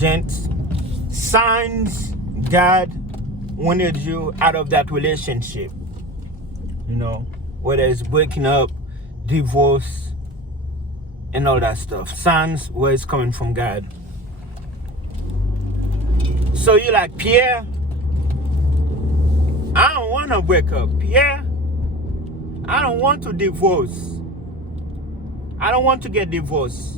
gents, signs God wanted you out of that relationship. You know, whether it's breaking up, divorce, and all that stuff. Signs where it's coming from God. So you're like, Pierre, I don't want to break up. Pierre, I don't want to divorce. I don't want to get divorced.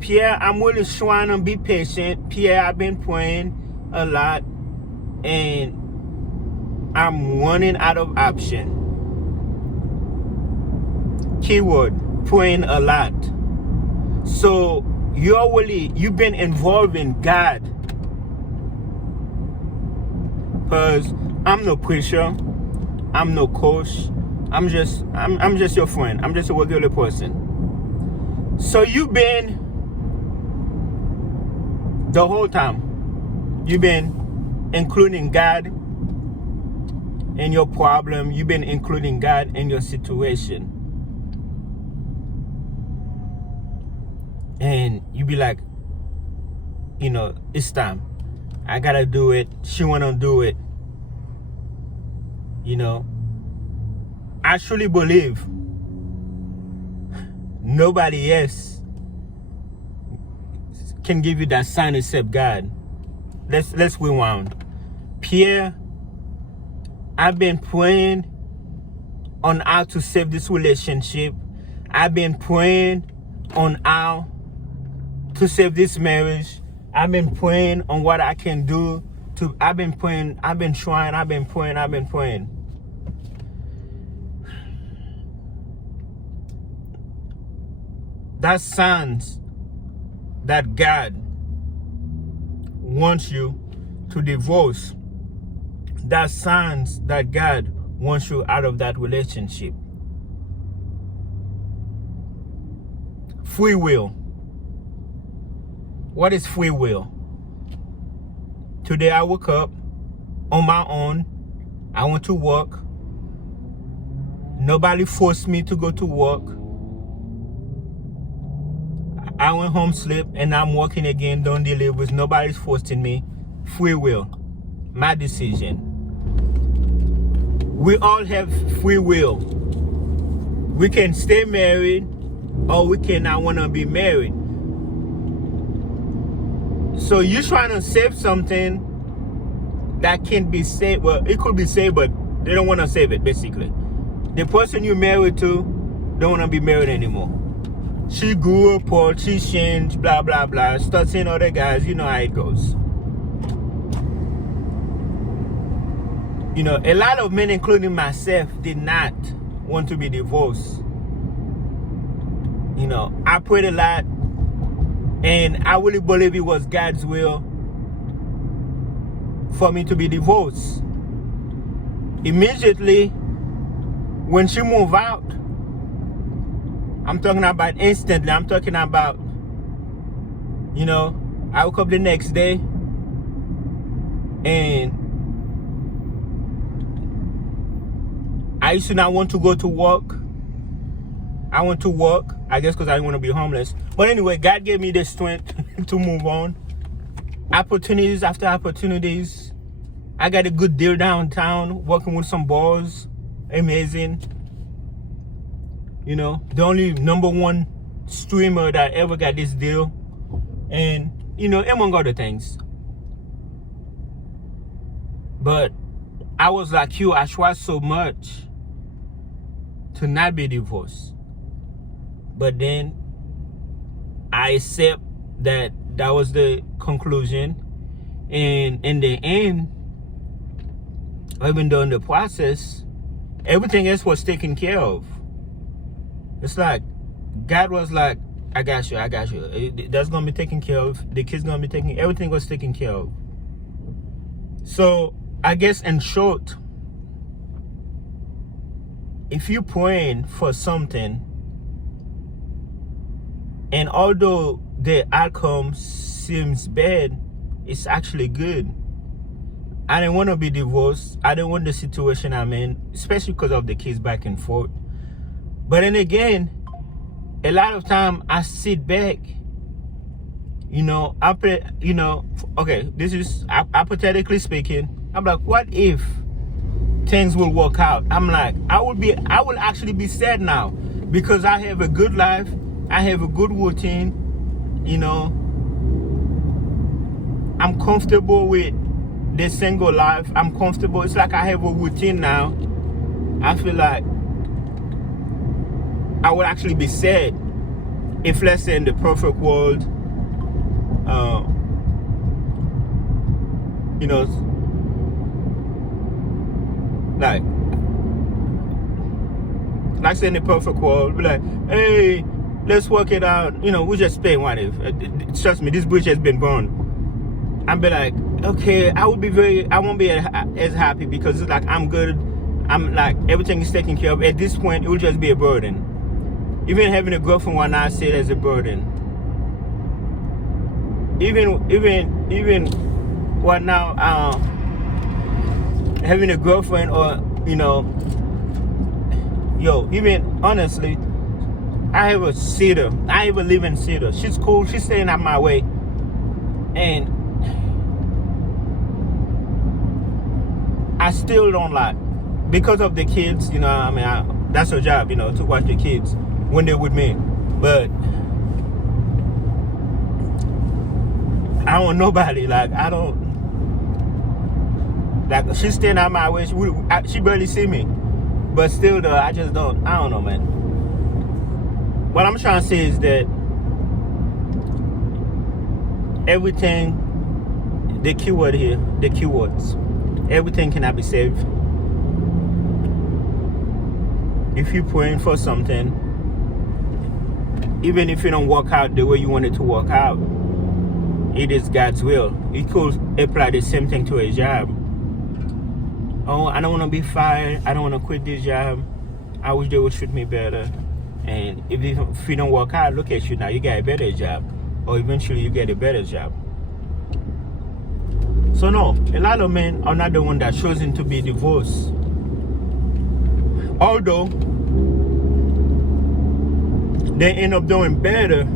Pierre, I'm really trying to be patient. Pierre, I've been praying a lot and I'm running out of option. Keyword, praying a lot. So you've been involving God. Because I'm no preacher. I'm no coach. I'm just your friend. I'm just a regular person. So you've been, the whole time, you've been including God in your problem. You've been including God in your situation. And you be like, you know, it's time. I gotta do it. She wanna do it. You know, I truly believe nobody else can give you that sign except God. Let's rewind. Pierre, I've been praying on how to save this relationship. I've been praying on how to save this marriage. I've been praying on what I can do I've been praying, I've been trying, I've been praying. That signs that God wants you to divorce. That signs that God wants you out of that relationship. Free will. What is free will? Today I woke up on my own. I went to work. Nobody forced me to go to work. I went home, sleep, and I'm working again, don't deliver. Nobody's forcing me. Free will. My decision. We all have free will. We can stay married or we can not want to be married. So you're trying to save something that can be saved. Well, it could be saved, but they don't want to save it, basically. The person you're married to don't want to be married anymore. She grew up poor, she changed, blah, blah, blah. Start seeing other guys, you know how it goes. You know, a lot of men, including myself, did not want to be divorced. You know, I prayed a lot, and I really believe it was God's will for me to be divorced. Immediately, when she moved out, I'm talking about instantly. I'm talking about, you know, I woke up the next day and I used to not want to go to work. I went to work, I guess because I didn't want to be homeless. But anyway, God gave me the strength to move on. Opportunities after opportunities. I got a good deal downtown, working with some boys. Amazing. You know, the only #1 streamer that ever got this deal. And, you know, among other things. But I was like you, I tried so much to not be divorced. But then I accept that that was the conclusion. And in the end, even though in the process, everything else was taken care of. It's like, God was like, I got you. That's going to be taken care of. The kids going to be taken, everything was taken care of. So, I guess in short, if you're praying for something, and although the outcome seems bad, it's actually good. I didn't want to be divorced. I didn't want the situation I'm in, especially because of the kids back and forth. But then again, a lot of time I sit back You know, okay, this is hypothetically speaking. I'm like, what if things will work out? I'm like, I will actually be sad now because I have a good life. I have a good routine. You know, I'm comfortable with the single life. I'm comfortable. It's like I have a routine now. I feel like I would actually be sad if, let's say, in the perfect world, you know, like say in the perfect world, be like, hey, let's work it out. You know, we just pay what if. Trust me, this bridge has been burned. I'd be like, okay, I won't be as happy because it's like I'm good. I'm like, everything is taken care of. At this point, it will just be a burden. Even having a girlfriend will not see it as a burden. Even what now, having a girlfriend or, you know, even honestly, I have a sitter. I even live in Cedar. She's cool. She's staying out my way. And I still don't like, because of the kids, you know, I mean, that's her job, you know, to watch the kids when they're with me. But I don't want nobody, like, I don't, like, she's staying out my way. She barely see me. But still, though, I don't know, man. What I'm trying to say is that everything, the keyword here, the keywords, everything cannot be saved. If you're praying for something, even if it don't work out the way you want it to work out, it is God's will. It could apply the same thing to a job. Oh, I don't want to be fired. I don't want to quit this job. I wish they would treat me better. And if you don't work out, look at you now. You got a better job. Or eventually you get a better job. So no, a lot of men are not the one that chosen to be divorced. Although they end up doing better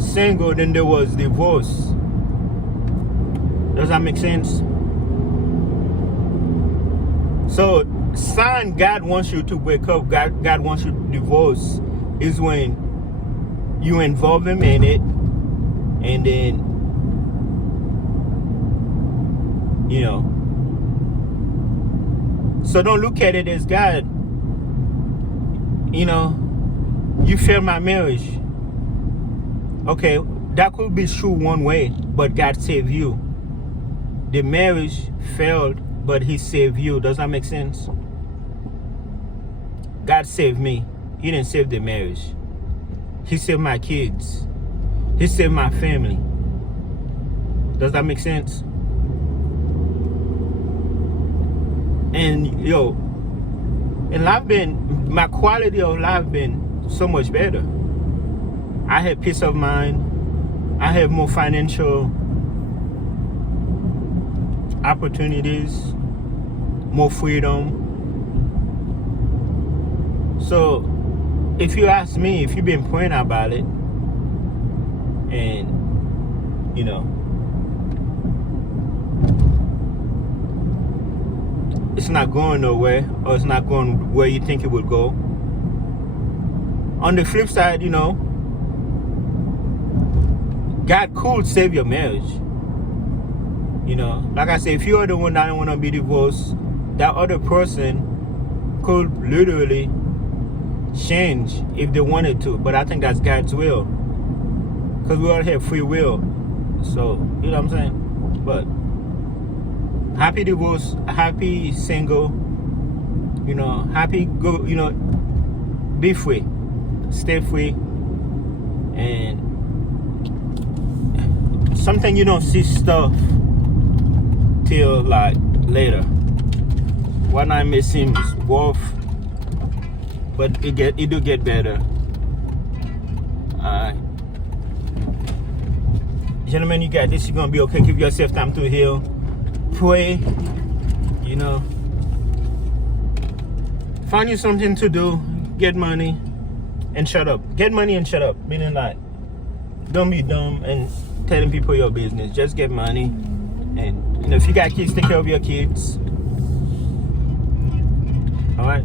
single than they was divorced. Does that make sense? So, sign God wants you to break up, God wants you to divorce, is when you involve him in it, and then, you know. So don't look at it as God, you know, you failed my marriage. Okay, that could be true one way, but God saved you. The marriage failed, but he saved you. Does that make sense? God saved me. He didn't save the marriage. He saved my kids. He saved my family. Does that make sense? And and my quality of life been so much better. I have peace of mind. I have more financial opportunities, more freedom. So if you ask me, if you've been praying about it, and you know, it's not going nowhere, or it's not going where you think it would go. On the flip side, you know, God could save your marriage. You know, like I said, if you're the one that don't want to be divorced, that other person could literally change if they wanted to. But I think that's God's will, because we all have free will. So, you know what I'm saying? But happy divorce, happy single, you know, happy, go, you know, be free, stay free. And something you don't see stuff till like later. One night may seem rough, but it do get better. Alright, gentlemen, you got this. You're gonna be okay. Give yourself time to heal. Pray. You know, find you something to do. Get money. and shut up. Get money and shut up. Meaning like, don't be dumb and telling people your business. Just get money, and if you got kids, take care of your kids. All right.